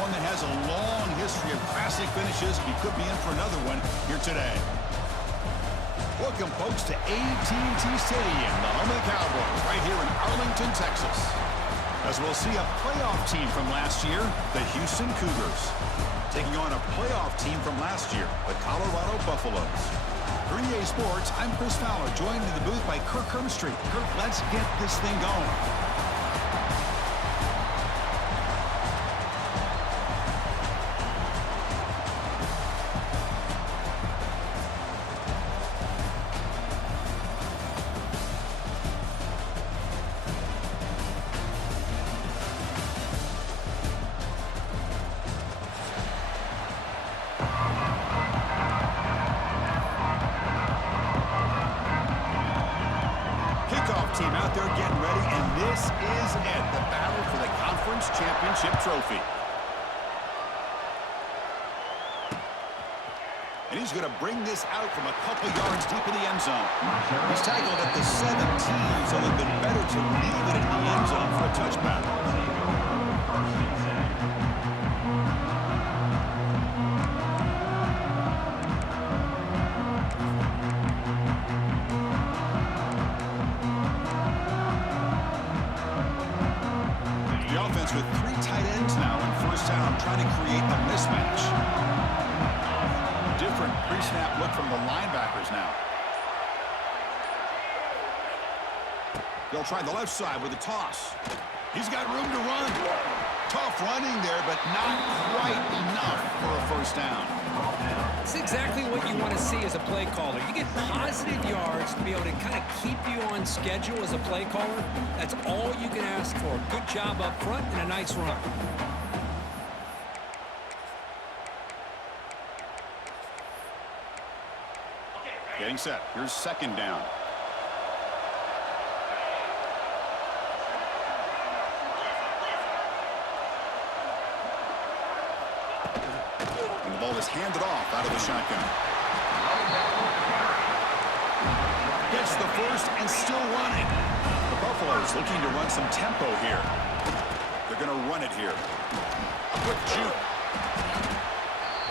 one that has a long history of classic finishes. He could be in for another one here today. Welcome, folks, to AT&T Stadium, the home of the Cowboys, right here in Arlington, Texas. As we'll see a playoff team from last year, the Houston Cougars, taking on a playoff team from last year, the Colorado Buffaloes. For EA Sports, I'm Chris Fowler, joined in the booth by Kirk Herbstreit. Kirk, let's get this thing going. Team out there getting ready, and this is it, the battle for the conference championship trophy. And he's going to bring this out from a couple yards deep in the end zone. He's tackled at the 17, so it would have been better to leave it in the end zone for a touchback. With three tight ends now in first down, trying to create a mismatch. Different pre-snap look from the linebackers now. They'll try the left side with a toss. He's got room to run. Tough running there, but not quite enough for a first down. It's exactly what you want to see as a play caller. You get positive yards to be able to kind of keep you on schedule as a play caller. That's all you can ask for. Good job up front and a nice run. Getting set. Here's second down. And the ball is handed off out of the shotgun. Gets the first and still running. The Buffaloes looking to run some tempo here. They're going to run it here. A quick juke.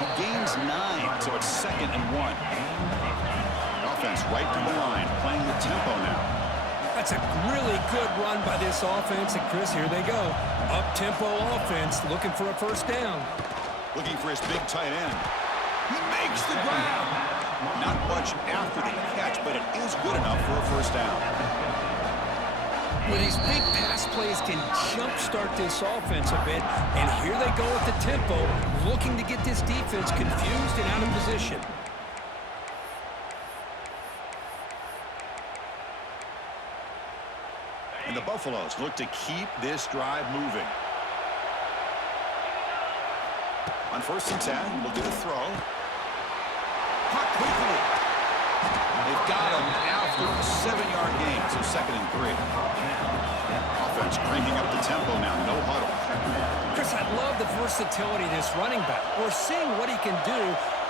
He gains 9, so it's 2nd and 1. Offense right to the line, playing the tempo now. That's a really good run by this offense, and Chris, here they go. Up-tempo offense, looking for a first down. Looking for his big tight end. He makes the grab. Not much after the catch, but it is good enough for a first down. Well, these big pass plays can jumpstart this offense a bit, and here they go with the tempo, looking to get this defense confused and out of position. And the Buffaloes look to keep this drive moving. On 1st and 10, we'll do the throw. Caught quickly. They've got him after a 7-yard gain, so 2nd and 3. Offense cranking up the tempo now, no huddle. Chris, I love the versatility of this running back. We're seeing what he can do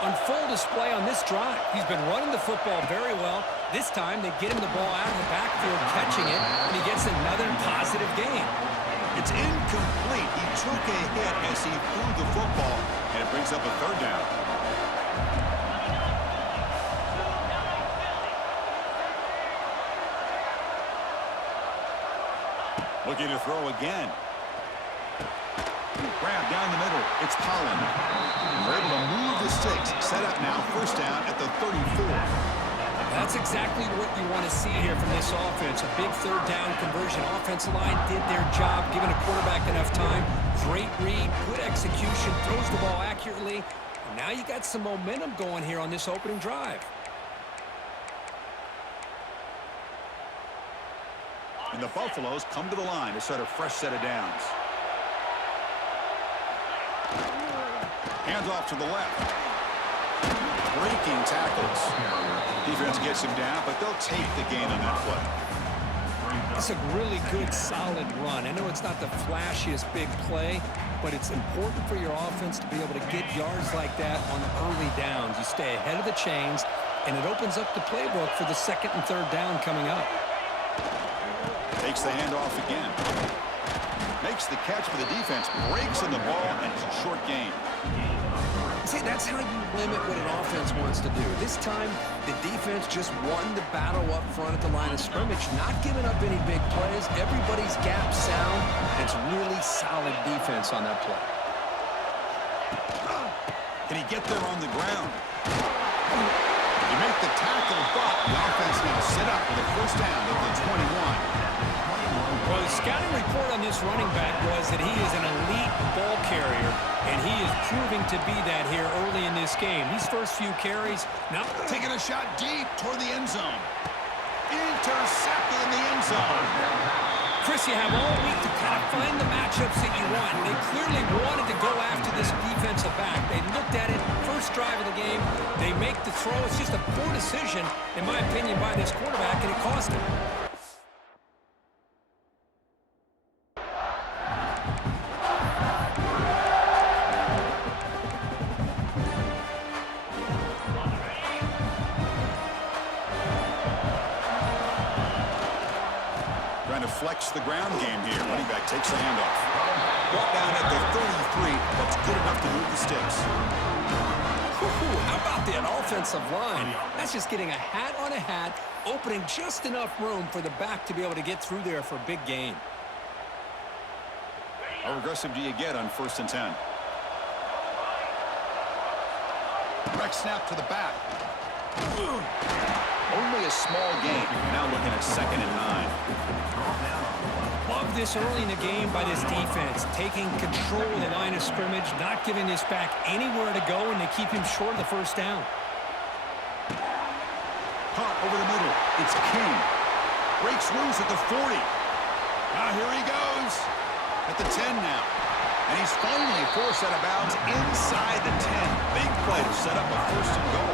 on full display on this drive. He's been running the football very well. This time, they get him the ball out of the backfield, catching it, and he gets another positive gain. It's incomplete. He took a hit as he threw the football, and it brings up a 3rd down. Looking to throw again. Grab down the middle. It's Collins. They're able to move the sticks. Set up now, first down at the 34. That's exactly what you want to see here from this offense. A big 3rd down conversion. Offensive line did their job, giving a quarterback enough time. Great read, good execution, throws the ball accurately. And now you got some momentum going here on this opening drive. And the Buffaloes come to the line to start a fresh set of downs. Hands off to the left. Breaking tackles. Defense gets him down, but they'll take the gain on that play. It's a really good, solid run. I know it's not the flashiest big play, but it's important for your offense to be able to get yards like that on early downs. You stay ahead of the chains, and it opens up the playbook for the 2nd and 3rd down coming up. Takes the handoff again. Makes the catch for the defense. Breaks in the ball, and it's a short See, that's how you limit what an offense wants to do. This time, the defense just won the battle up front at the line of scrimmage, not giving up any big plays. Everybody's gap sound. It's really solid defense on that play. Can he get there on the ground? You make the tackle, but the offense now set up with a first down at the 21. Well, the scouting report on this running back was that he is an elite ball carrier, and he is proving to be that here early in this game. These first few carries, now taking a shot deep toward the end zone. Intercepted in the end zone. Chris, you have all week to kind of find the matchups that you want. They clearly wanted to go after this defensive back. They looked at it, first drive of the game. They make the throw. It's just a poor decision, in my opinion, by this quarterback, and it cost him. Flex the ground game here. Running back takes the handoff. Brought down at the 33. That's good enough to move the sticks. How about that offensive line? That's just getting a hat on a hat, opening just enough room for the back to be able to get through there for a big gain. How aggressive do you get on 1st and 10? Direct snap to the back. Only a small gain. Now looking at 2nd and 9. Love this early in the game by this defense, taking control of the line of scrimmage, not giving this back anywhere to go, and they keep him short of the first down. Punt over the middle. It's King. Breaks loose at the 40. Now here he goes. At the 10 now. And he's finally forced out of bounds inside the 10. Big play to set up a 1st and goal.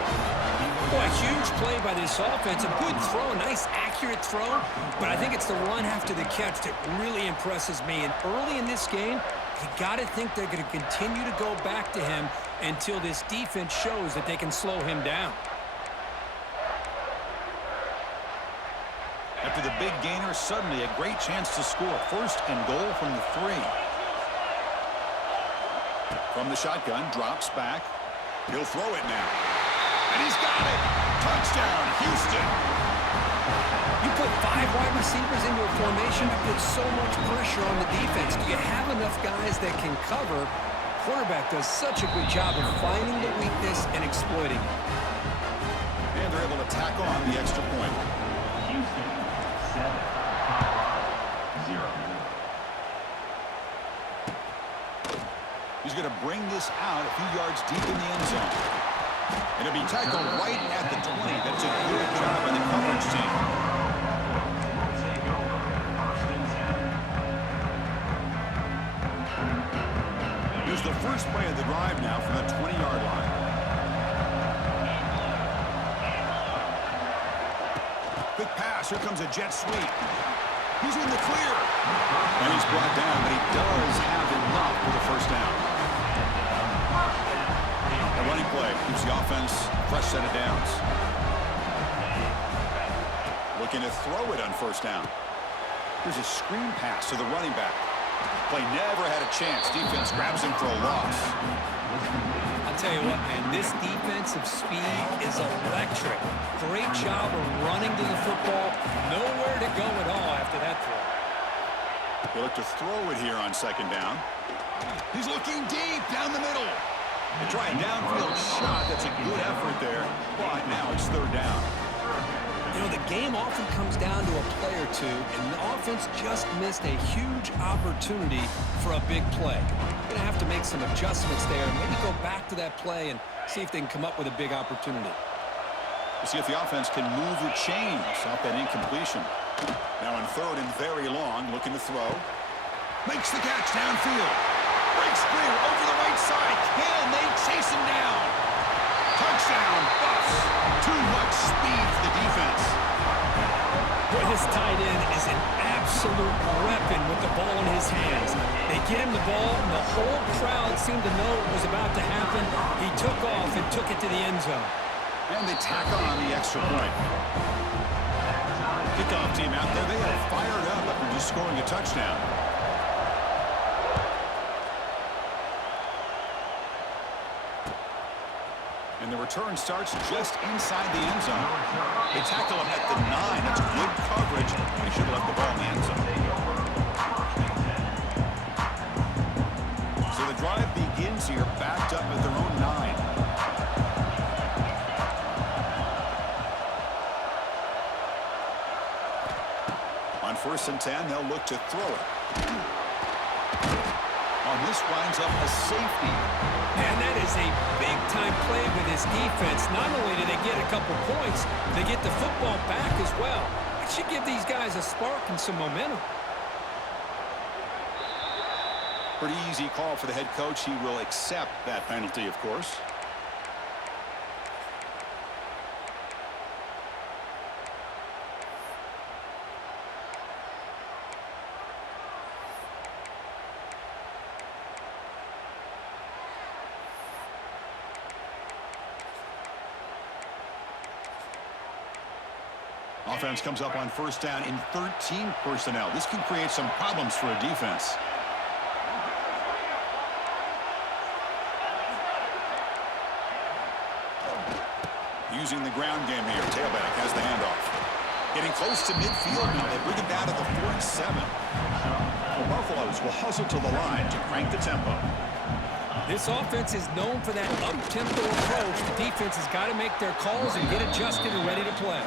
Boy, a huge play by this offense. A good throw, a nice accurate throw. But I think it's the run after the catch that really impresses me. And early in this game, you got to think they're going to continue to go back to him until this defense shows that they can slow him down. After the big gainer, suddenly a great chance to score. 1st and goal from the 3. From the shotgun, drops back. He'll throw it now. And he's got it. Touchdown, Houston. You put 5 wide receivers into a formation, you put so much pressure on the defense. Do you have enough guys that can cover? Quarterback does such a good job of finding the weakness and exploiting it. And they're able to tack on the extra point. Houston, 7-0. He's going to bring this out a few yards deep in the end zone. And it'll be tackled right at the 20. That's a good job by the coverage team. Here's the first play of the drive now from the 20-yard line. Quick pass. Here comes a jet sweep. He's in the clear. And he's brought down, but he does have enough for the first down. Running play keeps the offense fresh set of downs. Looking to throw it on 1st down. Here's a screen pass to the running back. Play never had a chance. Defense grabs him for a loss. I'll tell you what, man, this defensive speed is electric. Great job of running to the football. Nowhere to go at all after that throw. They look to throw it here on 2nd down. He's looking deep down the middle. They try a downfield shot. That's a good effort there. But now it's 3rd down. You know, the game often comes down to a play or two, and the offense just missed a huge opportunity for a big play. Going to have to make some adjustments there, maybe go back to that play and see if they can come up with a big opportunity. We'll see if the offense can move or change off that incompletion. Now on 3rd and very long, looking to throw. Makes the catch downfield. Breaks clear over the right side. Can they chase him down? Touchdown, Buffs. Too much speed for the defense. Boy, this tight end is an absolute weapon with the ball in his hands. They get him the ball, and the whole crowd seemed to know what was about to happen. He took off and took it to the end zone. And they tack on the extra point. Kickoff team out there. They are fired up after just scoring a touchdown. And the return starts just inside the end zone. They tackle him at the 9. That's good coverage. They should have left the ball in the end zone. So the drive begins here, backed up at their own 9. On 1st and 10, they'll look to throw it. This winds up a safety. Man, that is a big-time play with his defense. Not only do they get a couple points, they get the football back as well. It should give these guys a spark and some momentum. Pretty easy call for the head coach. He will accept that penalty, of course. Offense comes up on 1st down in 13 personnel. This can create some problems for a defense. Using the ground game here. Tailback has the handoff. Getting close to midfield now. They bring it down to the 47. The Buffaloes will hustle to the line to crank the tempo. This offense is known for that up-tempo approach. The defense has got to make their calls and get adjusted and ready to play.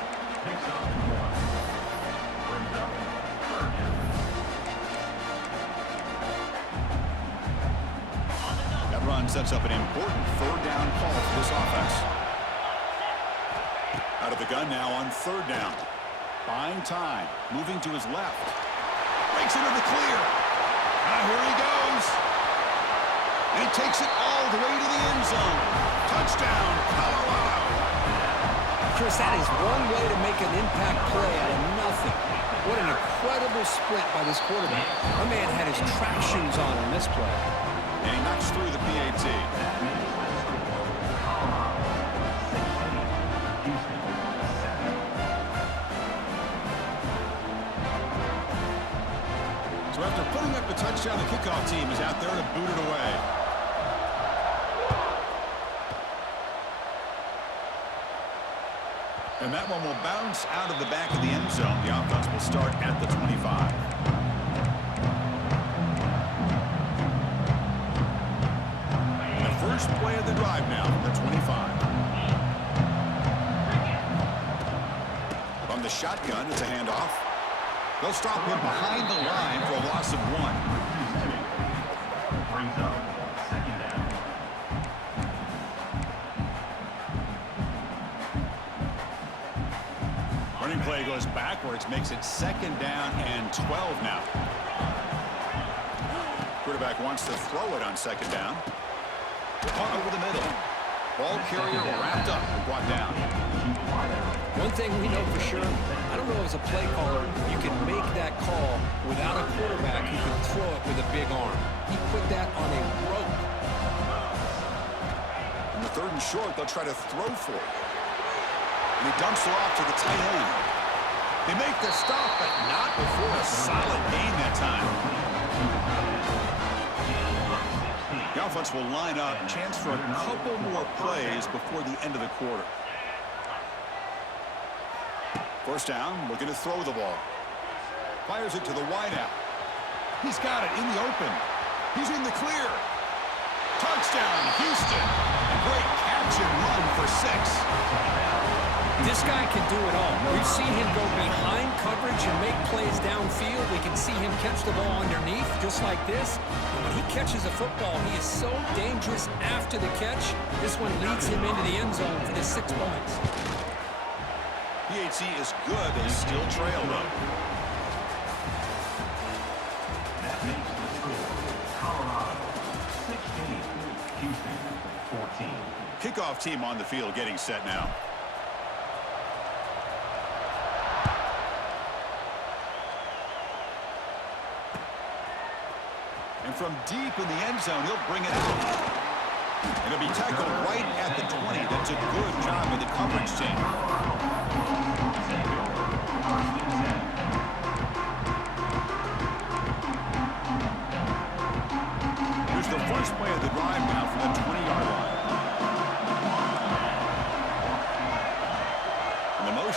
That run sets up an important 3rd down call for this offense. Out of the gun now on 3rd down. Buying time. Moving to his left. Breaks into the clear. Now here he goes. And he takes it all the way to the end zone. Touchdown, Colorado. Chris, that is one way to make an impact play out of nothing. What an incredible split by this quarterback. My man had his track shoes on this play. And he knocks through the PAT. So after putting up the touchdown, the kickoff team is out there to boot it away. And that one will bounce out of the back of the end zone. The offense will start at the 25. And the first play of the drive now from the 25. From the shotgun, it's a handoff. They'll stop him behind the line for a loss of 1. Brings up 2nd down. Running play goes backwards, makes it 2nd down and 12 now. Quarterback wants to throw it on 2nd down. Caught over the middle. Ball carrier wrapped up and brought down. One thing we know for sure, I don't know as a play caller, you can make that call without a quarterback who can throw it with a big arm. He put that on a rope. On the 3rd and short, they'll try to throw for it. And he dumps it off to the tight end. They make the stop, but not before a solid gain that time. The offense will line up. Chance for a couple more plays before the end of the quarter. 1st down, looking to throw the ball. Fires it to the wideout. He's got it in the open. He's in the clear. Touchdown, Houston. A great catch and run for 6. This guy can do it all. We've seen him go behind coverage and make plays downfield. We can see him catch the ball underneath, just like this. And when he catches a football, he is so dangerous after the catch. This one leads him into the end zone for the 6 points. PAT is good. They still trail, though. That makes the score Colorado 16, Houston 14. Kickoff team on the field getting set now. And from deep in the end zone, he'll bring it out. And it'll be tackled right at the 20. That's a good job of the coverage team. Here's the first play of the drive now from the 20-yard line.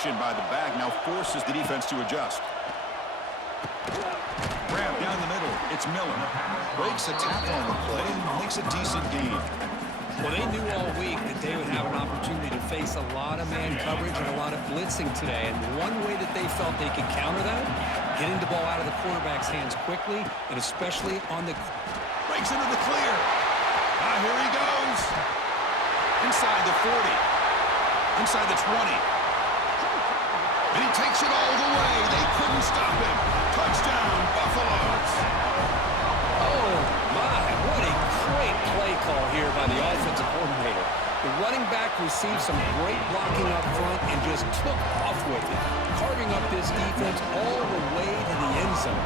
Motion by the back now forces the defense to adjust. Grab down the middle. It's Miller. Breaks a tackle on the play and makes a decent gain. Well, they knew all week that they would have an opportunity to face a lot of man coverage and a lot of blitzing today. And one way that they felt they could counter that, getting the ball out of the quarterback's hands quickly, and especially on the... Breaks into the clear. Here he goes. Inside the 40. Inside the 20. And he takes it all the way. They couldn't stop him. Touchdown, Buffaloes. Oh, my. What a great play call here by the offensive coordinator. The running back received some great blocking up front and just took off with it, carving up this defense all the way to the end zone.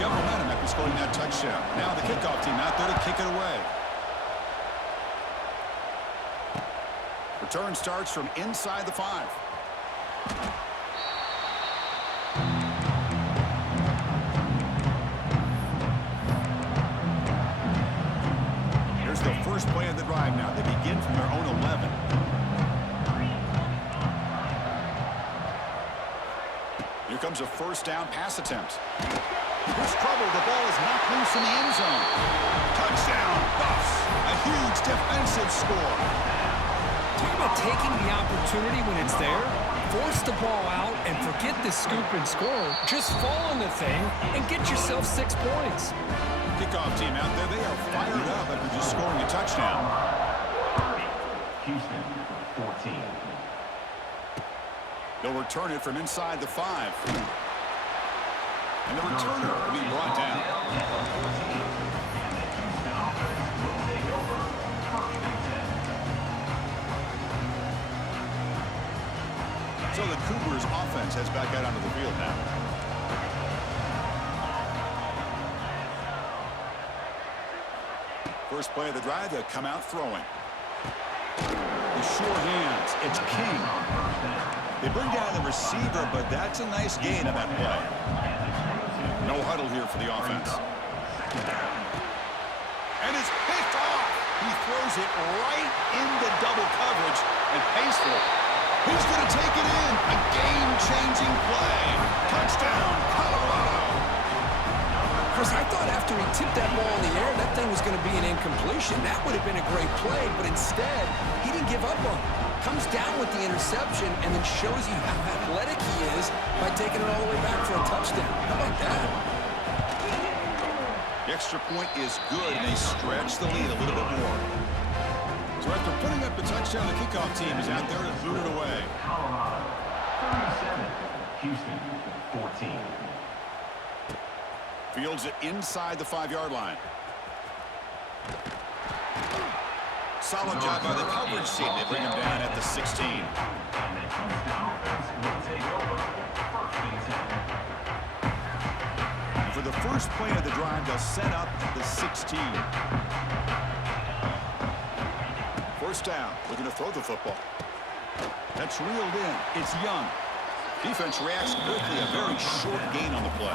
Got momentum after scoring that touchdown. Now the kickoff team out there to kick it away. Return starts from inside the 5. Here's the first play of the drive now. They begin from their own 11. Here comes a first down pass attempt. There's trouble. The ball is knocked loose in the end zone. Touchdown, Buffs. A huge defensive score. Talk about taking the opportunity when it's there. Force the ball out and forget the scoop and score. Just fall on the thing and get yourself 6 points. Kickoff team out there. They are fired up after just scoring a touchdown. Houston, 14. They'll return it from inside the 5. And the returner will be brought down. So the Cougars offense heads back out onto the field now. First play of the drive, they'll come out throwing. The sure hands, it's King. They bring down the receiver, but that's a nice gain on that play. No huddle here for the offense. And it's picked off. He throws it right into double coverage and pays for it. He's going to take it in. A game-changing play. Touchdown, Colorado. Chris, I thought after he tipped that ball in the air, that thing was going to be an incompletion. That would have been a great play, but instead, he didn't give up on it. Comes down with the interception and then shows you how athletic he is by taking it all the way back for a touchdown. How about that? The extra point is good, and they stretch the lead a little bit more. So after putting up the touchdown, the kickoff team is out there to boot it away. Colorado, 37. Houston, 14. Fields it inside the 5-yard line. Solid job by the coverage team. They bring him down at the 16. And the Houston offense will take over. First and 10. For the first play of the drive, they'll set up the 16. First down, looking to throw the football. That's reeled in. It's Young. Defense reacts quickly. A very short gain on the play.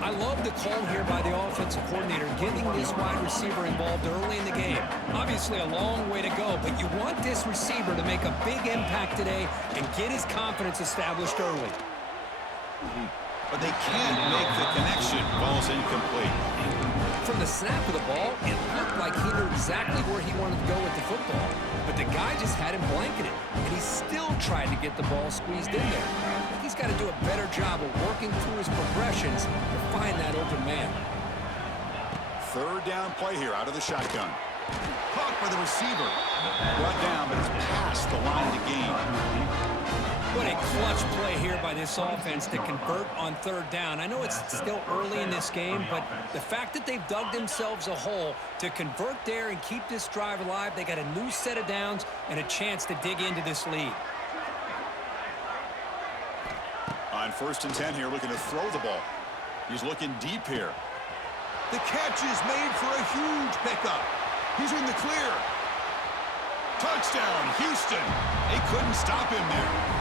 I love the call here by the offensive coordinator, getting this wide receiver involved early in the game. Obviously a long way to go, but you want this receiver to make a big impact today and get his confidence established early. But they can't make the connection. Ball's incomplete. From the snap of the ball, it looked like he knew exactly where he wanted to go with the football. But the guy just had him blanketed, and he still tried to get the ball squeezed in there. I think he's got to do a better job of working through his progressions to find that open man. Third down play here out of the shotgun. Caught by the receiver. Brought down, but it's past the line to gain. What a clutch play here by this offense to convert on third down. I know it's still early in this game, but the fact that they've dug themselves a hole to convert there and keep this drive alive, they got a new set of downs and a chance to dig into this lead. On first and 10 here, looking to throw the ball. He's looking deep here. The catch is made for a huge pickup. He's in the clear. Touchdown, Houston. They couldn't stop him there.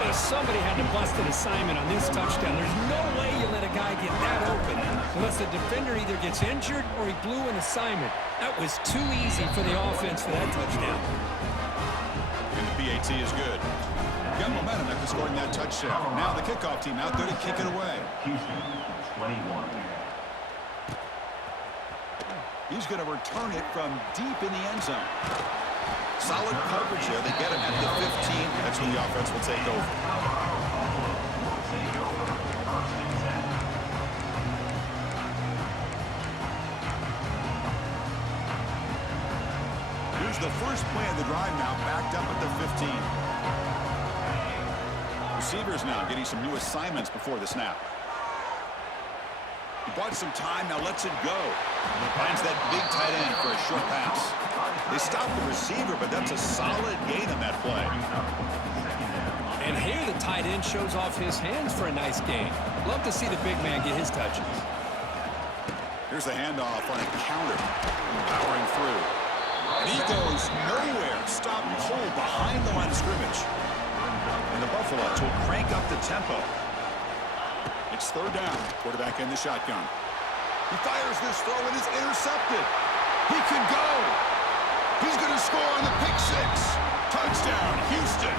But somebody had to bust an assignment on this touchdown. There's no way you let a guy get that open unless the defender either gets injured or he blew an assignment. That was too easy for the offense for that touchdown. And the PAT is good. Got momentum after scoring that touchdown. Now the kickoff team out there to kick it away. Houston, 21. He's going to return it from deep in the end zone. Solid coverage here. They get him at the 15. That's when the offense will take over. Here's the first play of the drive now, backed up at the 15. Receivers now getting some new assignments before the snap. He bought some time, now lets it go. Finds that big tight end for a short pass. They stop the receiver, but that's a solid gain on that play. And here the tight end shows off his hands for a nice gain. Love to see the big man get his touches. Here's the handoff on a counter. Powering through. And he goes nowhere. Stop cold behind the line of scrimmage. And the Buffaloes will crank up the tempo. It's third down. Quarterback in the shotgun. He fires this throw and is intercepted. He can go. He's going to score on the pick six. Touchdown, Houston.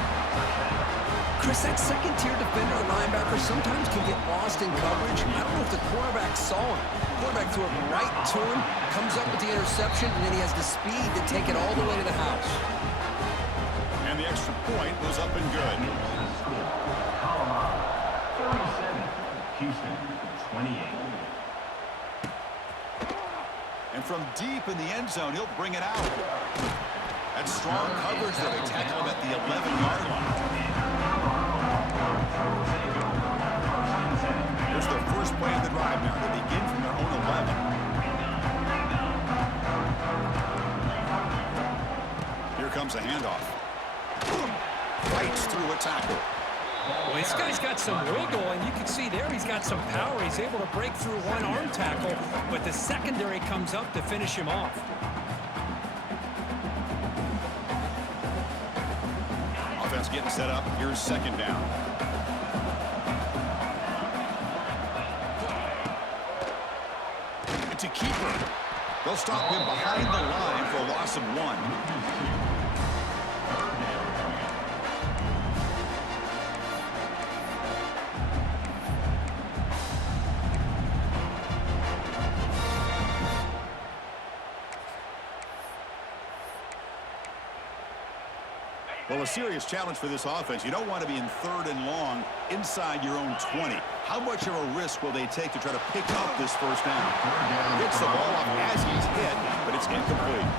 Chris, that second-tier defender or linebacker sometimes can get lost in coverage. I don't know if the quarterback saw him. The quarterback threw it right to him, comes up with the interception, and then he has the speed to take it all the way to the house. And the extra point was up and good. Colorado, 37. Houston, 28. And from deep in the end zone, he'll bring it out. That's strong coverage there. They tackle him at the 11-yard line. Here's their first play of the drive now. They begin from their own 11. Here comes a handoff. Fights through a tackle. Well, this guy's got some wiggle, and you can see there he's got some power. He's able to break through one arm tackle, but the secondary comes up to finish him off. Offense getting set up. Here's second down. It's a keeper. They'll stop him behind the line for a loss of 1. Well, a serious challenge for this offense. You don't want to be in third and long inside your own 20. How much of a risk will they take to try to pick up this first down? Gets the ball off as he's hit, but it's incomplete.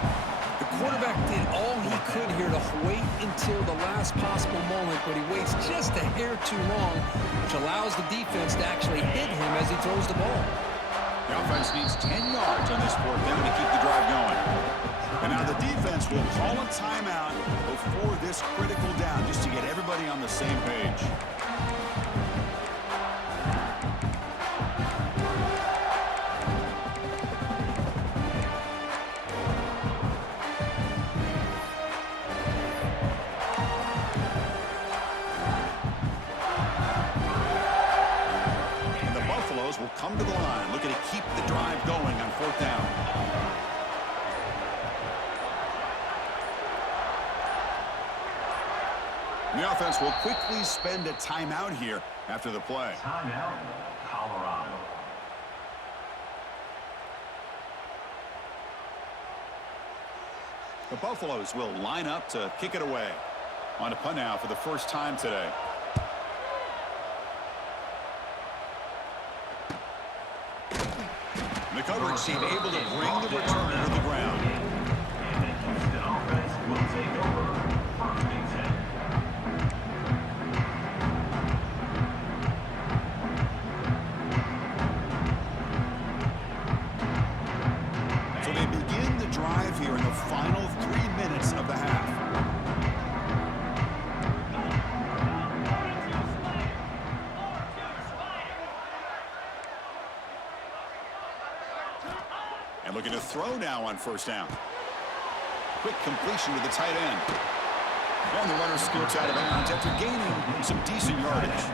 The quarterback did all he could here to wait until the last possible moment, but he waits just a hair too long, which allows the defense to actually hit him as he throws the ball. The offense needs 10 yards on this fourth down to keep the drive going. And now the defense will call a timeout before this critical down just to get everybody on the same page. And the Buffaloes will come to the line looking to keep the drive going on fourth down. The offense will quickly spend a timeout here after the play. Timeout, Colorado. The Buffaloes will line up to kick it away. On a punt now for the first time today. And the coverage team able to bring the returner to the ground. And the Houston offense will take over first and 10. So they begin the drive here in the final 3 minutes of the half. And looking to throw now on first down. Quick completion to the tight end. And the runner skirts out of bounds after gaining some decent yardage.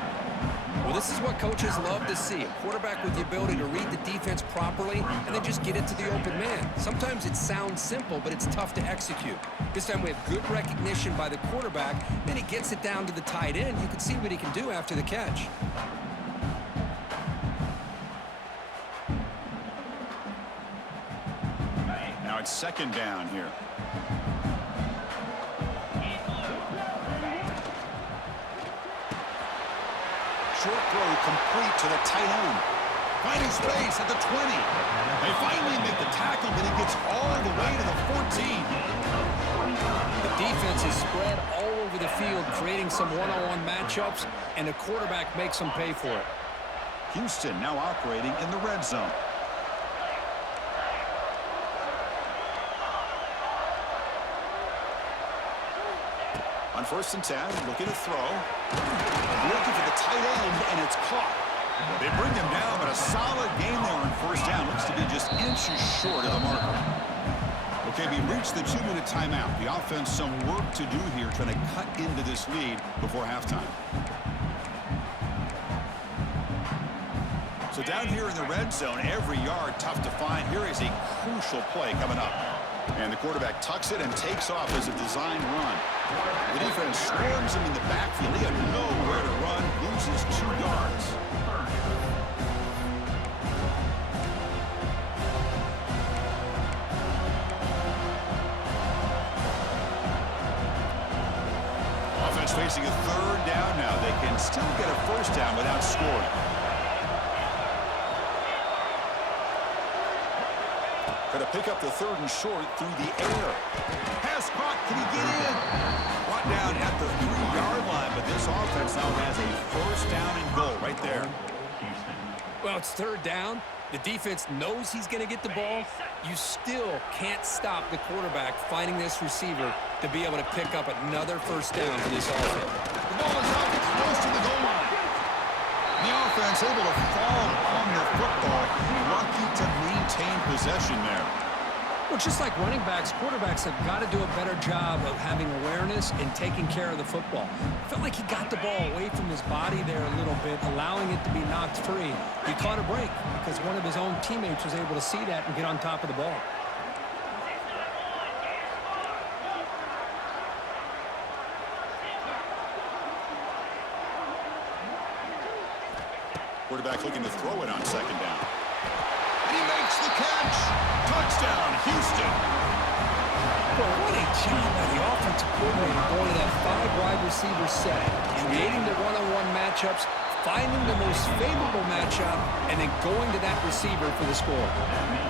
Well, this is what coaches love to see. A quarterback with the ability to read the defense properly and then just get it to the open man. Sometimes it sounds simple, but it's tough to execute. This time we have good recognition by the quarterback. Then he gets it down to the tight end. You can see what he can do after the catch. Now it's second down here. Short throw complete to the tight end. Finding space at the 20. They finally make the tackle, but he gets all the way to the 14. The defense is spread all over the field, creating some one-on-one matchups, and the quarterback makes them pay for it. Houston now operating in the red zone. On 1st and 10, looking to throw. Looking for the tight end, and it's caught. They bring him down, but a solid gain there on 1st down. Looks to be just inches short of the marker. Okay, we reached the 2-minute timeout. The offense some work to do here, trying to cut into this lead before halftime. So down here in the red zone, every yard tough to find. Here is a crucial play coming up. And the quarterback tucks it and takes off as a design run. The defense swarms him in the backfield. He had nowhere to run, loses 2 yards. Offense facing a 3rd down now. They can still get a 1st down without scoring. Going to pick up the 3rd and short through the air. Pass caught. Can he get in? Brought down at the 3-yard line, but this offense now has a 1st down and goal right there. Well, it's 3rd down. The defense knows he's going to get the ball. You still can't stop the quarterback finding this receiver to be able to pick up another 1st down for this offense. The ball is out close to the goal line. The offense able to fall on the football. Lucky to maintain possession there. Well, just like running backs, quarterbacks have got to do a better job of having awareness and taking care of the football. Felt like he got the ball away from his body there a little bit, allowing it to be knocked free. He caught a break because one of his own teammates was able to see that and get on top of the ball. Quarterback looking to throw it on 2nd down. And he makes the catch. Touchdown, Houston. Well, what a job by the offensive coordinator going to that 5-wide receiver set, creating the one-on-one matchups, finding the most favorable matchup, and then going to that receiver for the score.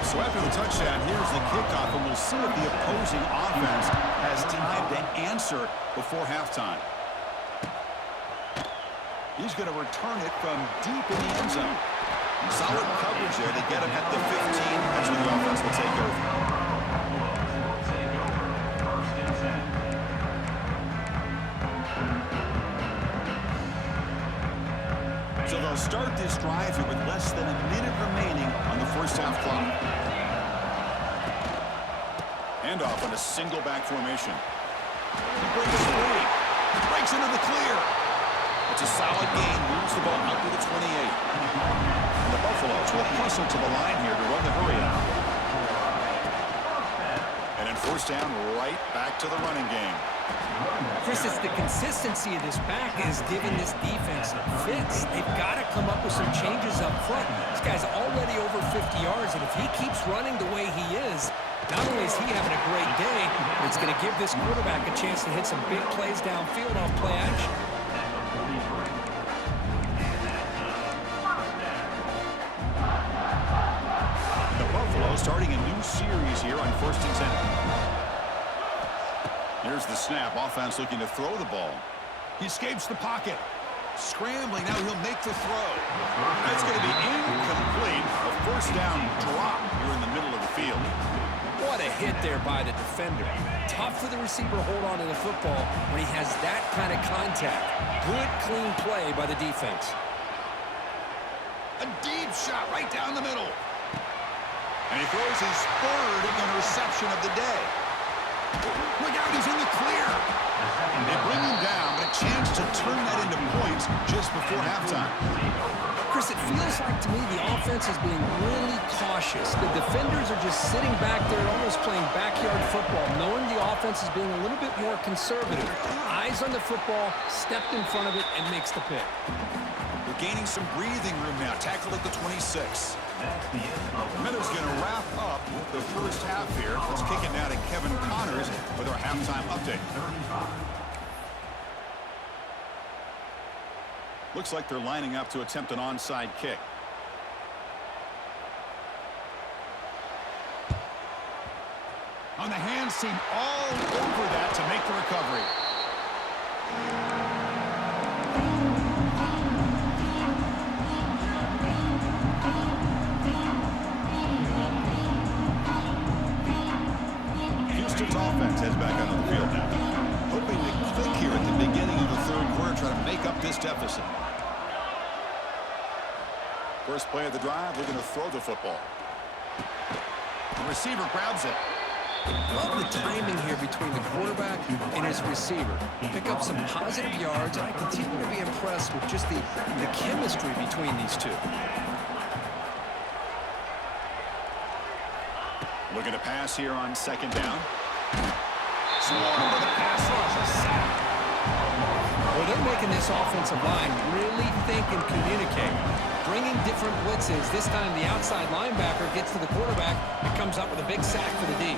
So after the touchdown, here's the kickoff, and we'll see if the opposing offense has time to answer before halftime. He's going to return it from deep in the end zone. Solid coverage there to get him at the 15. That's when the offense will take over. So they'll start this drive here with less than a minute remaining on the 1st half clock. Handoff on a single back formation. He breaks free. Breaks into the clear. It's a solid gain. Moves the ball out to the 28. And the Buffaloes will hustle to the line here to run the hurry up. And then 1st down, right back to the running game. Chris, it's the consistency of this back is giving this defense fits. They've got to come up with some changes up front. This guy's already over 50 yards, and if he keeps running the way he is, not only is he having a great day, but it's going to give this quarterback a chance to hit some big plays downfield off play action. The Buffalo starting a new series here on 1st and 10. Here's the snap. Offense looking to throw the ball. He escapes the pocket. Scrambling. Now he'll make the throw. That's going to be incomplete. A 1st down drop here in the middle of the field. What a hit there by the defender. Tough for the receiver to hold on to the football when he has that kind of contact. Good, clean play by the defense. A deep shot right down the middle. And he throws his 3rd interception of the day. Look out, he's in the clear. They bring him down, but a chance to turn that into points just before halftime. Chris, it feels like to me the offense is being really cautious. The defenders are just sitting back there almost playing backyard football, knowing the offense is being a little bit more conservative. Eyes on the football, stepped in front of it, and makes the pick. We're gaining some breathing room now. Tackled at the 26. Miller's going to wrap up the first half here. Let's kick it now to Kevin Connors with our halftime update. Looks like they're lining up to attempt an onside kick. On the hands team all over that to make the recovery. Houston's offense heads back out on the field now. Hoping to click here at the beginning of the third quarter, try to make up this deficit. First play of the drive, they're going to throw the football. The receiver grabs it. Love the timing here between the quarterback and his receiver. Pick up some positive yards, and I continue to be impressed with just the chemistry between these two. Looking to pass here on second down. Swarmed with a pass rush, a sack. Well, they're making this offensive line really think and communicate. Bringing different blitzes. This time the outside linebacker gets to the quarterback and comes up with a big sack for the D.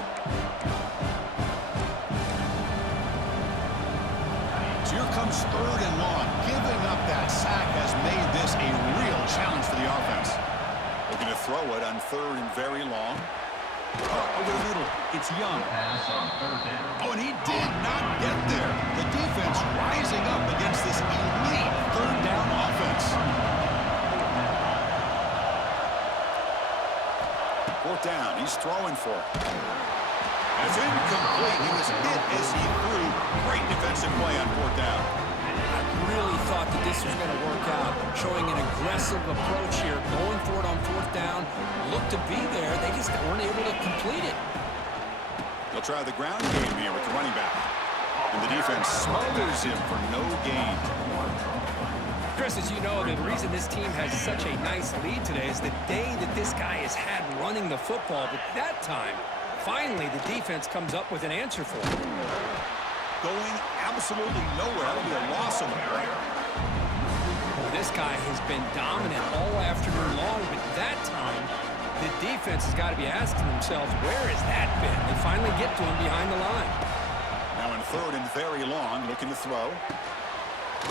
So here comes third and long. Giving up that sack has made this a real challenge for the offense. Looking to throw it on third and very long. Over the middle, it's Young. Oh, and he did not get there. The defense rising up against this elite third down offense. Fourth down, he's throwing for it. It's incomplete. He was hit as he threw. Great defensive play on fourth down. I really thought that this was going to work out, showing an aggressive approach here, going for it on fourth down. Looked to be there. They just weren't able to complete it. They'll try the ground game here with the running back. And the defense smothers him for no gain. Chris, as you know, the reason this team has such a nice lead today is the day that this guy has had running the football. But that time, finally, the defense comes up with an answer for him. Going absolutely nowhere. That'll be a loss on the play. Well, this guy has been dominant all afternoon long, but that time, the defense has got to be asking themselves, where has that been? They finally get to him behind the line. Now in third and very long, looking to throw.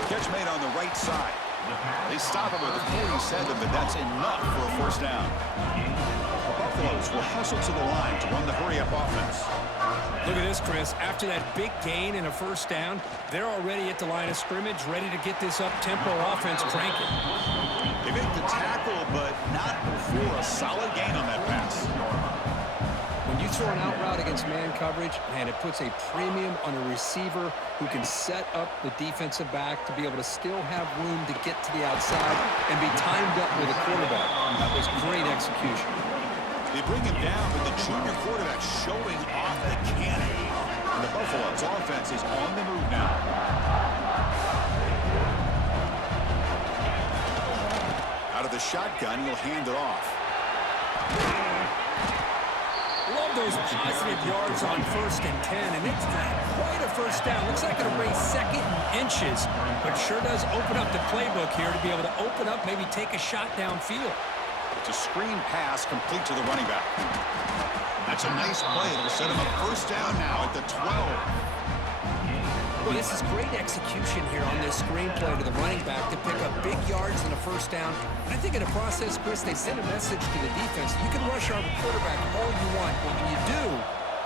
Catch made on the right side. They stop him at the 47, but that's enough for a first down. The Buffaloes will hustle to the line to run the hurry-up offense. Look at this, Chris. After that big gain and a first down, they're already at the line of scrimmage, ready to get this up-tempo offense cranking. They make the tackle, but not before a solid gain on that pass. When you throw an out route against man coverage, man, it puts a premium on a receiver who can set up the defensive back to be able to still have room to get to the outside and be timed up with a quarterback. That was great execution. They bring him down, but the junior quarterback showing off the cannon. And the Buffaloes offense is on the move now. Out of the shotgun, he'll hand it off. Love those positive yards on 1st and 10, and it's not quite a first down. Looks like it'll bring second and inches, but sure does open up the playbook here to be able to open up, maybe take a shot downfield. It's a screen pass complete to the running back. That's a nice play. It'll set him up first down now at the 12. Well, this is great execution here on this screenplay to the running back to pick up big yards and a first down. And I think in the process, Chris, they send a message to the defense. You can rush our quarterback all you want, but when you do,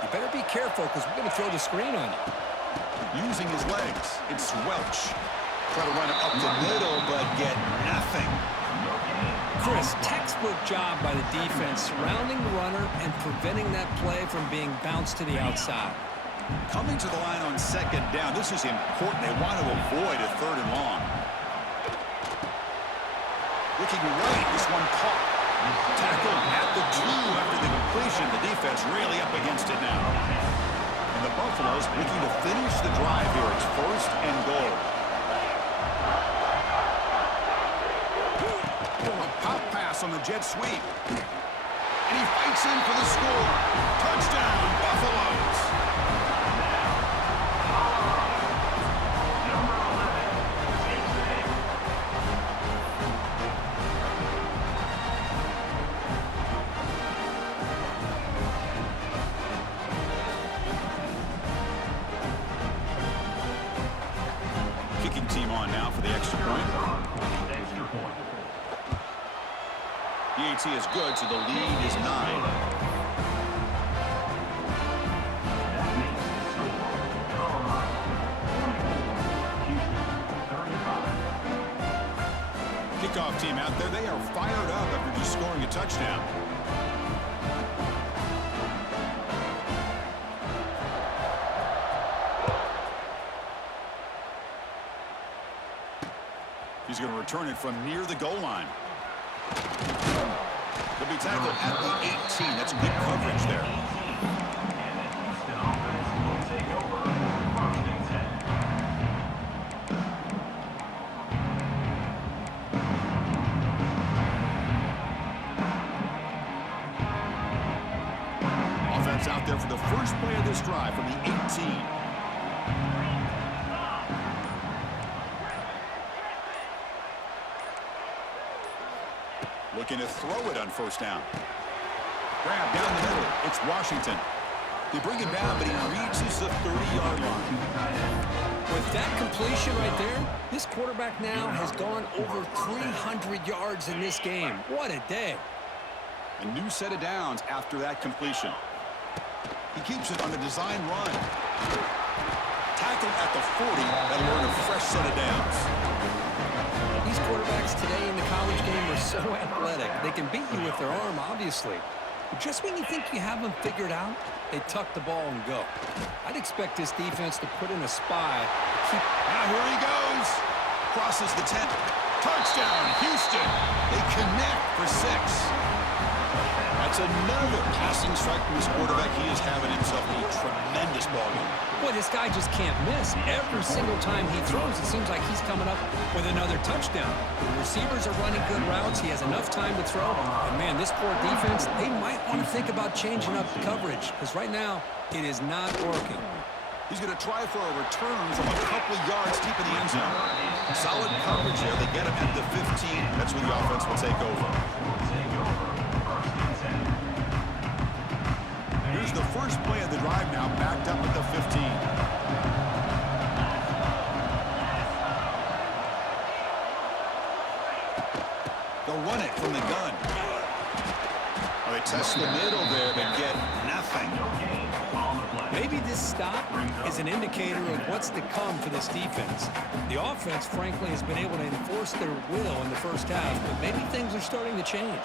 you better be careful because we're going to throw the screen on you. Using his legs, it's Welch. Try to run it up the middle, but get nothing. Chris, textbook job by the defense surrounding the runner and preventing that play from being bounced to the outside. Coming to the line on second down. This is important. They want to avoid a third and long. Looking right, this one caught. Tackled at the 2 after the completion. The defense really up against it now. And the Buffaloes offense looking to finish the drive here. It's 1st and goal. A pop pass on the jet sweep. And he fights in for the score. Touchdown, Buffaloes. Kicking team on now for the extra point. PAT is good, so the lead is 9. Kickoff team out there, they are fired up after just scoring a touchdown. He's going to return it from near the goal line. He'll be tackled at the 18. That's good coverage there. Houston offense will take over 1st and 10. Offense out there for the first play of this drive from the 18. Looking to throw it on 1st down. Grab down the middle. It's Washington. They bring him down, but he reaches the 30-yard line. With that completion right there, this quarterback now has gone over 300 yards in this game. What a day. A new set of downs after that completion. He keeps it on a design run. Tackled at the 40. That'll earn a fresh set of downs. These quarterbacks today in the college game are so athletic. They can beat you with their arm, obviously. But just when you think you have them figured out, they tuck the ball and go. I'd expect this defense to put in a spy. Now here he goes. Crosses the 10. Touchdown, Houston. They connect for 6. That's another passing strike from this quarterback. He is having himself a tremendous ball game. Boy, this guy just can't miss. Every single time he throws, it seems like he's coming up with another touchdown. The receivers are running good routes. He has enough time to throw. And, man, this poor defense, they might want to think about changing up the coverage because right now it is not working. He's going to try for a return from a couple yards deep in the end zone. Solid coverage there. They get him at the 15. That's where the offense will take over. Here's the first play of the drive now, backed up at the 15. They'll run it from the gun. Well, they test the middle there, but get nothing. Maybe this stop is an indicator of what's to come for this defense. The offense, frankly, has been able to enforce their will in the first half, but maybe things are starting to change.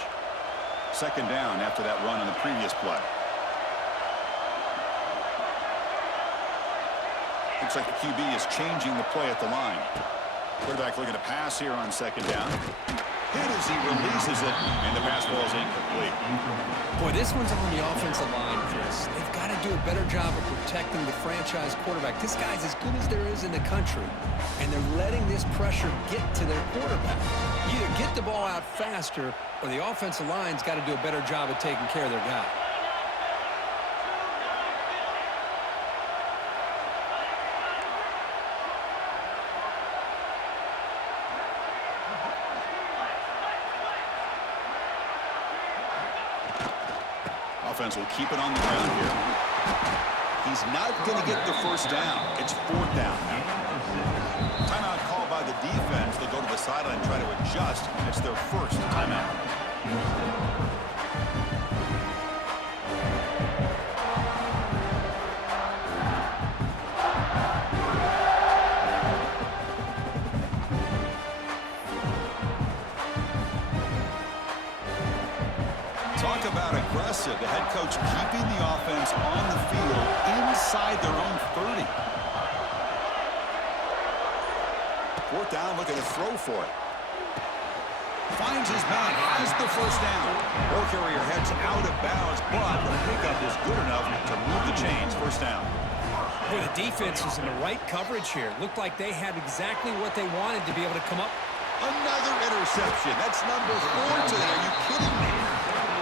2nd down after that run on the previous play. Looks like the QB is changing the play at the line. Quarterback looking to pass here on 2nd down. Hit as he releases it, and the pass ball is incomplete. Boy, this one's on the offensive line, Chris. They've got to do a better job of protecting the franchise quarterback. This guy's as good as there is in the country, and they're letting this pressure get to their quarterback. Either get the ball out faster, or the offensive line's got to do a better job of taking care of their guy. Offense will keep it on the ground here. He's not going to get the 1st down. It's 4th down now. Timeout called by the defense. They'll go to the sideline and try to adjust. It's their 1st timeout. Talk about aggressive. The head coach keeping the offense on the field inside their own 30. 4th down, looking to throw for it. Finds his man, has the 1st down. Ball carrier heads out of bounds, but the pickup is good enough to move the chains. 1st down. Boy, the defense is in the right coverage here. Looked like they had exactly what they wanted to be able to come up. Another interception. That's number 4 today. Are you kidding me?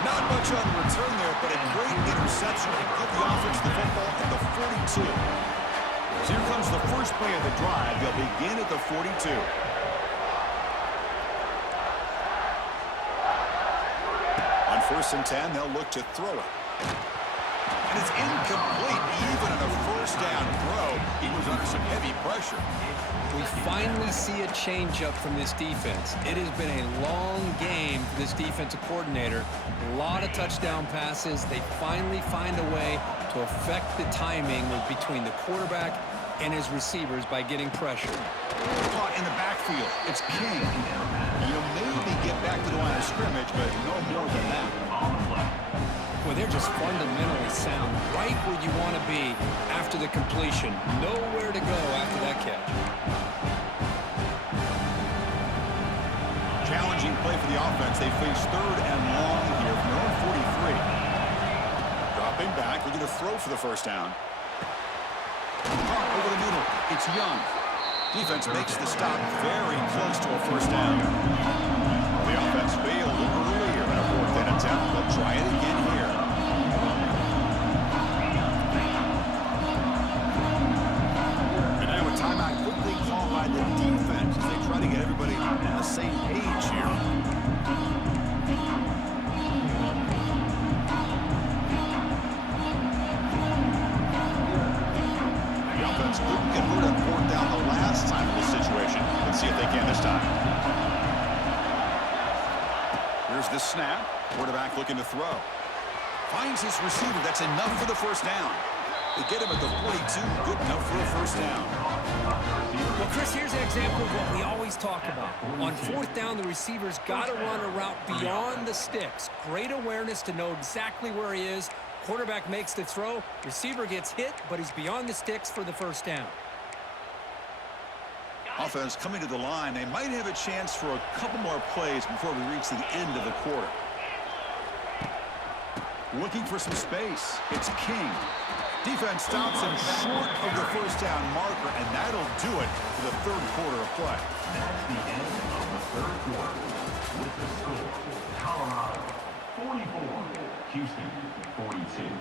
Not much on the return there, but a great interception to give the offense the football at the 42. So here comes the first play of the drive. They'll begin at the 42. On 1st and 10, they'll look to throw it. And it's incomplete. Even on a first down throw, he was under some heavy pressure. We finally see a change-up from this defense. It has been a long game for this defensive coordinator. A lot of touchdown passes. They finally find a way to affect the timing between the quarterback and his receivers by getting pressure. Caught in the backfield. It's King. You'll maybe get back to the line of scrimmage, but no more than that. Well, they're just fundamentally sound, right where you want to be after the completion. Nowhere to go after that catch. Challenging play for the offense. They face 3rd and long here from their own 43. Dropping back, looking to throw for the first down. Over the middle, it's Young. Defense makes the stop very close to a first down. The offense failed earlier in a 4th and attempt. They'll try it again here. And now a timeout quickly called by the defense as they try to get everybody on the same page here. The offense couldn't convert a 4th down the last time in this situation. Let's see if they can this time. Here's the snap. Quarterback looking to throw. Finds his receiver. That's enough for the first down. They get him at the 42. Good enough for a first down. Well, Chris, here's an example of what we always talk about. On 4th down, the receiver's got to run a route beyond the sticks. Great awareness to know exactly where he is. Quarterback makes the throw. Receiver gets hit, but he's beyond the sticks for the first down. Offense coming to the line. They might have a chance for a couple more plays before we reach the end of the quarter. Looking for some space. It's King. Defense stops him short of the first down marker, and that'll do it for the 3rd quarter of play. That's the end of the 3rd quarter. With the score, Colorado 44, Houston 42.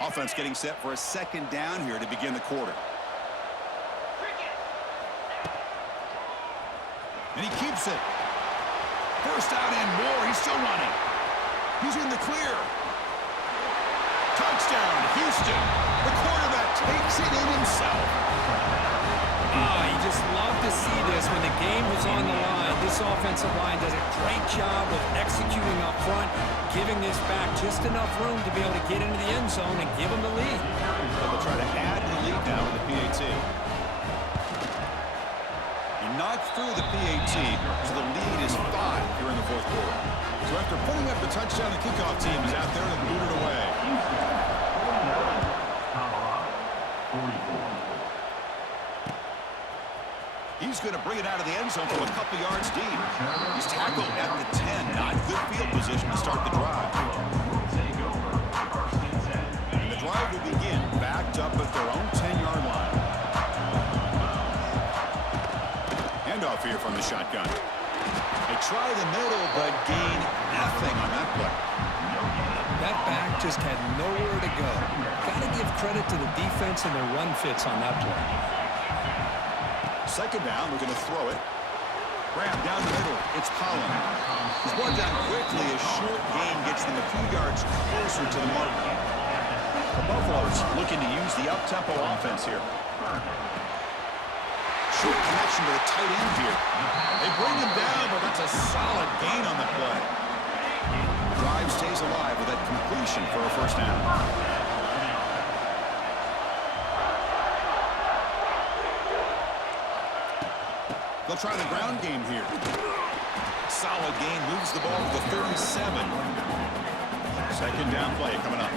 Offense getting set for a 2nd down here to begin the quarter. And he keeps it. First out and more. He's still running. He's in the clear. Touchdown, Houston. The quarterback takes it in himself. You just love to see this when the game was on the line. This offensive line does a great job of executing up front, giving this back just enough room to be able to get into the end zone and give them the lead. They'll try to add to the lead now with the PAT. He knocked through the PAT, so the lead is 5 here in the 4th quarter. So after putting up the touchdown, the kickoff team is out there to boot it away. Colorado 44. He's going to bring it out of the end zone from a couple yards deep. He's tackled at the 10. Not good field position to start the drive. And the drive will begin backed up at their own 10-yard line. Handoff here from the shotgun. They try the middle, but gain nothing on that play. That back just had nowhere to go. Got to give credit to the defense and their run fits on that play. 2nd down, we're going to throw it. Grab down the middle. It's Collins. He's brought down quickly. A short gain gets them a few yards closer to the mark. The Buffaloes looking to use the up-tempo offense here. Short connection to the tight end here. They bring him down, but that's a solid gain on the play. The drive stays alive with that completion for a first down. They'll try the ground game here. Solid gain, moves the ball to the 37. 2nd down play coming up.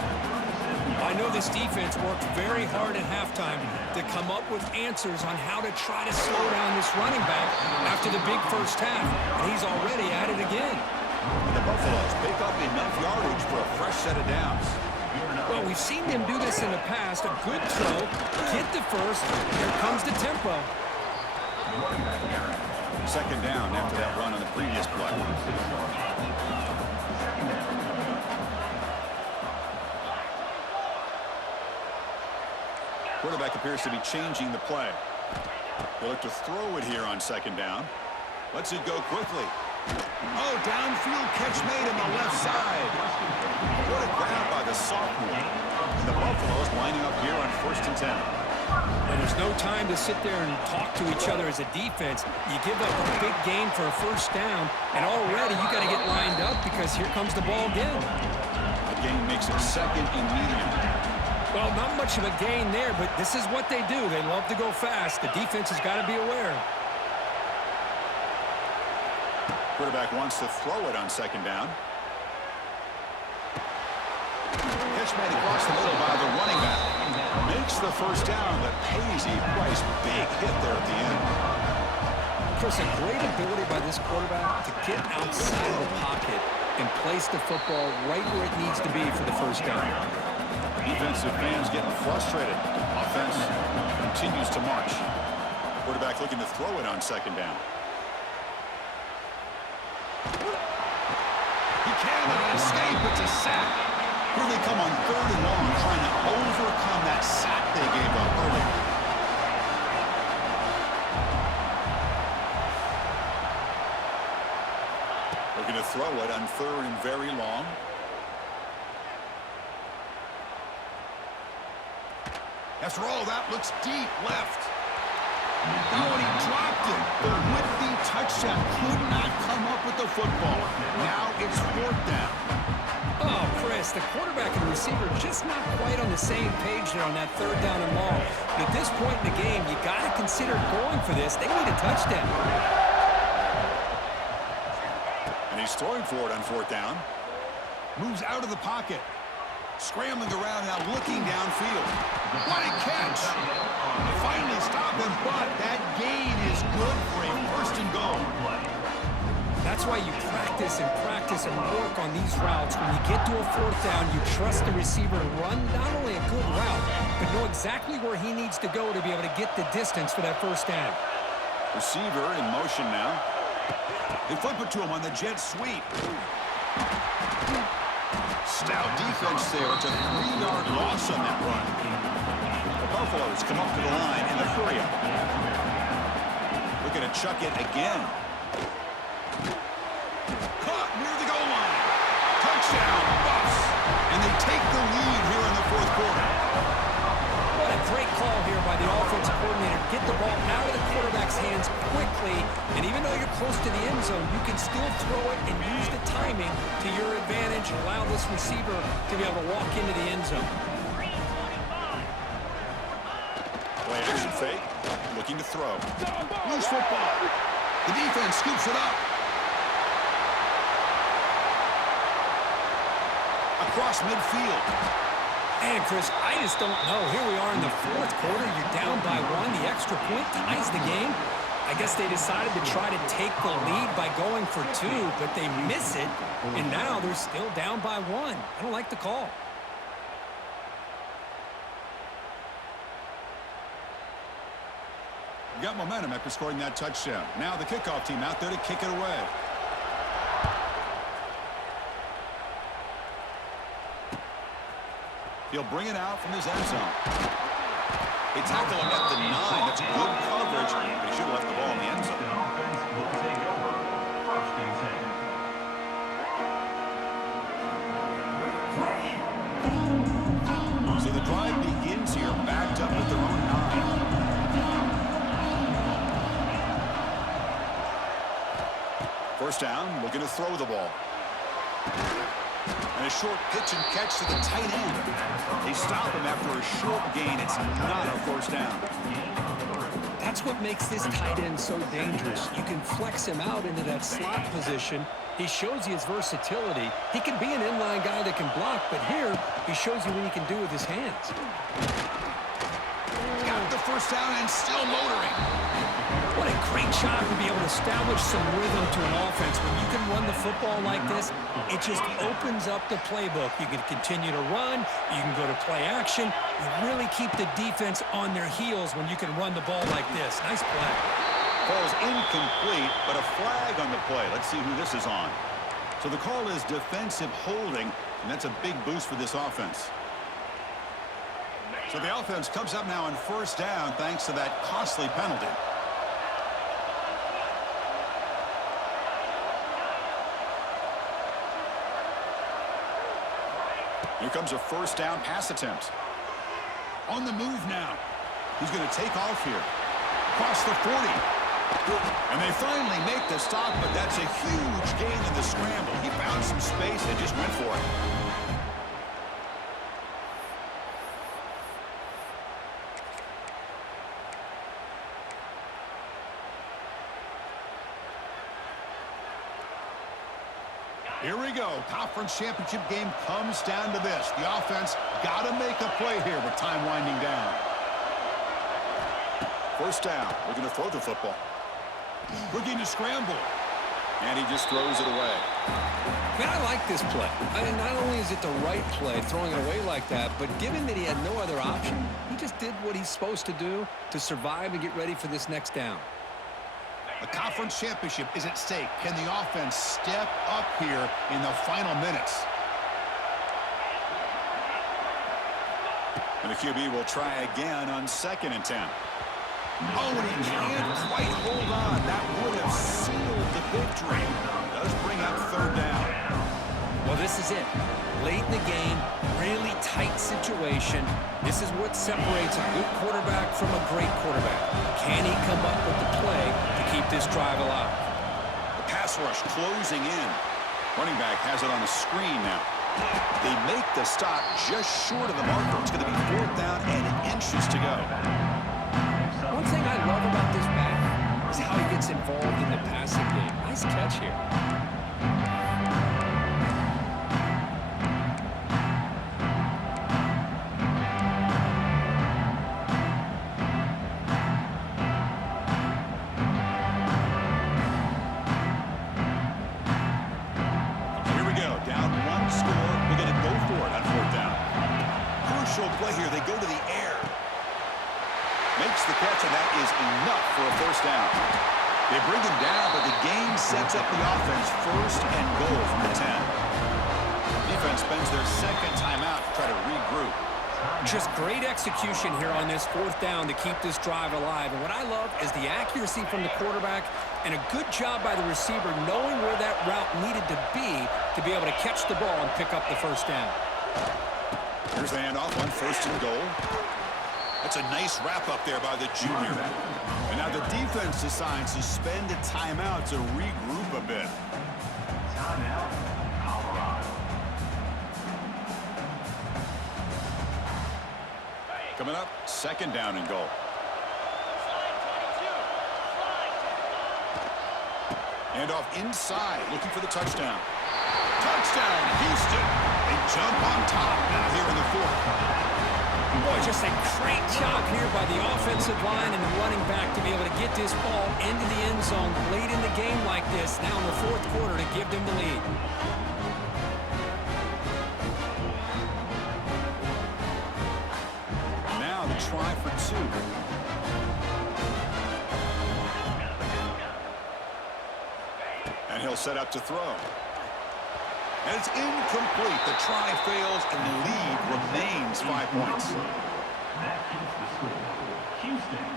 I know this defense worked very hard at halftime to come up with answers on how to try to slow down this running back after the big first half. And he's already at it again. And the Buffaloes pick up enough yardage for a fresh set of downs. Well, we've seen them do this in the past. A good throw, get to first, here comes the tempo. Second down after that run on the previous play. Quarterback appears to be changing the play. He'll look to throw it here on second down. Lets it go quickly. Oh, downfield catch made on the left side. What a grab by the sophomore. And the Buffaloes lining up here on 1st and 10. And there's no time to sit there and talk to each other as a defense. You give up a big gain for a first down, and already you got to get lined up because here comes the ball again. The gain makes it 2nd and medium. Well, not much of a gain there, but this is what they do. They love to go fast. The defense has got to be aware. Quarterback wants to throw it on second down. Catch made across the middle by the running back. Makes the first down, but pays a price. Big hit there at the end. Chris, a great ability by this quarterback to get outside of the pocket and place the football right where it needs to be for the first down. Defensive fans getting frustrated. Offense continues to march. Quarterback looking to throw it on second down. He cannot escape. It's a sack. Here they come on 3rd and long, trying to overcome that sack they gave up earlier. Looking to throw it on 3rd and very long. After all, that looks deep left. Oh, and he dropped it. The would-be touchdown could not come up with the football. Now it's 4th down. Oh, Chris, the quarterback and the receiver just not quite on the same page there on that 3rd down and long. But at this point in the game, you got to consider going for this. They need a touchdown. And he's throwing for it on 4th down. Moves out of the pocket. Scrambling around now, looking downfield. What a catch! They finally stop him, but that gain is good for a 1st and goal. That's why you practice and work on these routes. When you get to a 4th down, you trust the receiver to run not only a good route, but know exactly where he needs to go to be able to get the distance for that first down. Receiver in motion now. They flip it to him on the jet sweep. Stout defense there. It's a 3-yard loss on that run. The Buffaloes come up to the line in the hurry-up. Looking to chuck it again. Caught near the goal line. Touchdown, Buffs. And they take the lead here in the 4th quarter. What a great call here by the offensive coordinator. Get the ball out of the quarterback's hands quickly, and even though you're close to the end zone, you can still throw it and use the timing to your advantage. Allow this receiver to be able to walk into the end zone. Play action fake, looking to throw. Loose football. The defense scoops it up. Across midfield. And, Chris, I just don't know. Here we are in the 4th quarter. You're down by 1. The extra point ties the game. I guess they decided to try to take the lead by going for 2, but they miss it, and now they're still down by 1. I don't like the call. Got momentum after scoring that touchdown. Now the kickoff team out there to kick it away. He'll bring it out from his end zone. They tackle him at the 9. That's good coverage, but he should have left the ball in the end zone. The offense will take over 1st and 10. So the drive begins here, backed up at their own 9. First down, looking to throw the ball. And a short pitch and catch to the tight end. They stop him after a short gain. It's not a first down. That's what makes this tight end so dangerous. You can flex him out into that slot position. He shows you his versatility. He can be an inline guy that can block, but here he shows you what he can do with his hands. Got the first down and still motoring. What a great job to be able to establish some rhythm to an offense. When you can run the football like this, it just opens up the playbook. You can continue to run. You can go to play action. You really keep the defense on their heels when you can run the ball like this. Nice play. Ball's incomplete, but a flag on the play. Let's see who this is on. So the call is defensive holding, and that's a big boost for this offense. So the offense comes up now on first down thanks to that costly penalty. Here comes a first down pass attempt. On the move now. He's going to take off here. Across the 40. And they finally make the stop, but that's a huge gain in the scramble. He found some space and just went for it. Here we go. Conference championship game comes down to this. The offense got to make a play here with time winding down. First down. We're going to throw the football. Looking to scramble. And he just throws it away. Man, I like this play. I mean, not only is it the right play, throwing it away like that, but given that he had no other option, he just did what he's supposed to do to survive and get ready for this next down. The conference championship is at stake. Can the offense step up here in the final minutes? And the QB will try again on 2nd and 10. Oh, and he can't quite hold on. That would have sealed the victory. Does bring up 3rd down. Well, this is it. Late in the game, really tight situation. This is what separates a good quarterback from a great quarterback. Can he come up with the play to keep this drive alive? The pass rush closing in. Running back has it on the screen now. They make the stop just short of the marker. It's going to be 4th down and inches to go. One thing I love about this back is how he gets involved in the passing game. Nice catch here. Here we go. Down 1 score. We're going to go for it on 4th down. Crucial play here. They go to the air. Makes the catch, and that is enough for a first down. They bring him down, but the game sets up the offense 1st and goal from the 10. Defense spends their 2nd timeout to try to regroup. Just great execution here on this 4th down to keep this drive alive. And what I love is the accuracy from the quarterback and a good job by the receiver knowing where that route needed to be able to catch the ball and pick up the first down. Here's the handoff on 1st and goal. That's a nice wrap-up there by the junior. And now the defense decides to spend a timeout to regroup a bit. Timeout, Colorado. Coming up, 2nd down and goal. Handoff inside, looking for the touchdown. Touchdown, Houston. They jump on top now here in the 4th. Boy, just a great job here by the offensive line and the running back to be able to get this ball into the end zone late in the game like this, now in the 4th quarter to give them the lead. Now the try for 2. And he'll set up to throw. And it's incomplete. The try fails, and the lead remains 5 points. That keeps the score. Houston,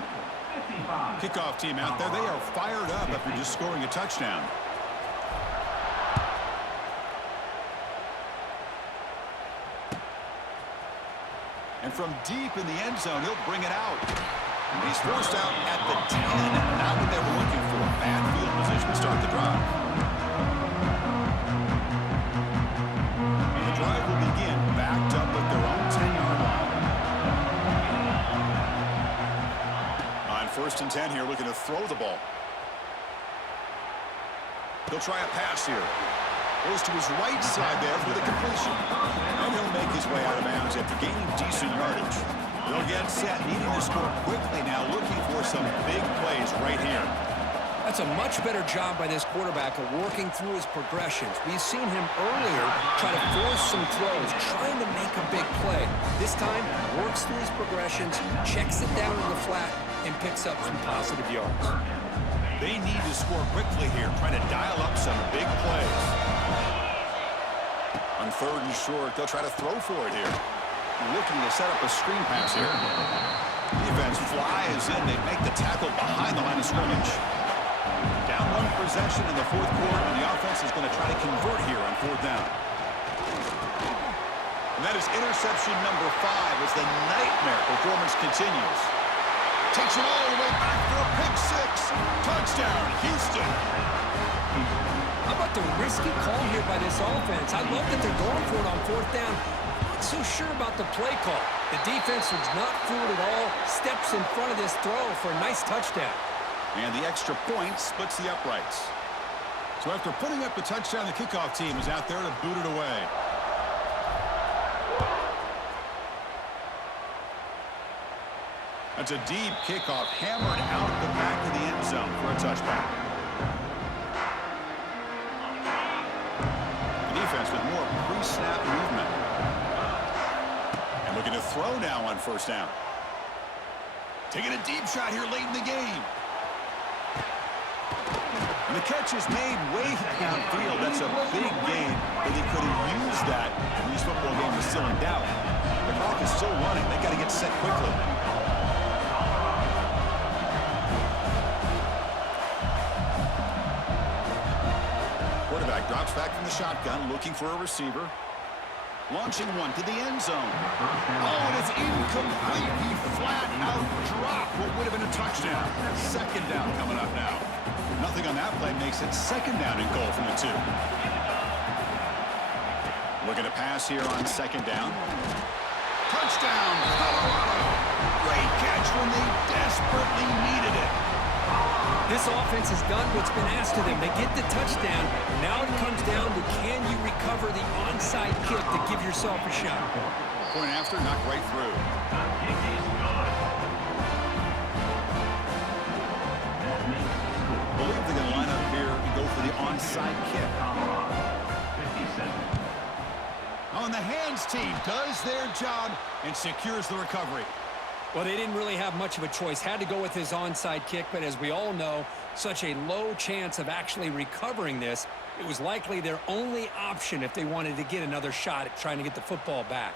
55. Kickoff team out there. They are fired up after just scoring a touchdown. And from deep in the end zone, he'll bring it out. And he's forced out at the 10. Not what they were looking for. Bad field position to start the drive. Drive will begin backed up at their own 10-yard line. On 1st and 10 here, looking to throw the ball. He'll try a pass here. Goes to his right side there for the completion. And he'll make his way out of bounds after gaining decent yardage. They'll get set, needing to score quickly now, looking for some big plays right here. That's a much better job by this quarterback of working through his progressions. We've seen him earlier try to force some throws, trying to make a big play. This time, works through his progressions, checks it down in the flat, and picks up some positive yards. They need to score quickly here, trying to dial up some big plays. On 3rd and short, they'll try to throw for it here. Looking to set up a screen pass here. Defense flies in. They make the tackle behind the line of scrimmage. Down 1 possession in the 4th quarter, and the offense is going to try to convert here on 4th down. And that is interception number 5 as the nightmare performance continues. Takes it all the way back for a pick 6. Touchdown, Houston. How about the risky call here by this offense? I love that they're going for it on 4th down. Not so sure about the play call. The defense was not fooled at all. Steps in front of this throw for a nice touchdown. And the extra point splits the uprights. So after putting up the touchdown, the kickoff team is out there to boot it away. That's a deep kickoff, hammered out the back of the end zone for a touchback. The defense with more pre-snap movement. And looking to throw now on 1st down. Taking a deep shot here late in the game. And the catch is made way downfield. That's a big gain, but they could have used that when this football game is still in doubt. The clock is still running. They got to get set quickly. Quarterback drops back from the shotgun, looking for a receiver. Launching one to the end zone. Oh, and it's incomplete. He flat out dropped what would have been a touchdown. 2nd down coming up now. Nothing on that play makes it 2nd down and goal from the 2. Looking to pass here on 2nd down. Touchdown, Colorado. Great catch when they desperately needed it. This offense has done what's been asked of them. They get the touchdown. Now it comes down to can you recover the onside kick to give yourself a shot. Point after, knocked right through. I believe they're going to line up here and go for the onside kick. On the hands team does their job and secures the recovery. Well, they didn't really have much of a choice. Had to go with his onside kick, but as we all know, such a low chance of actually recovering this. It was likely their only option if they wanted to get another shot at trying to get the football back.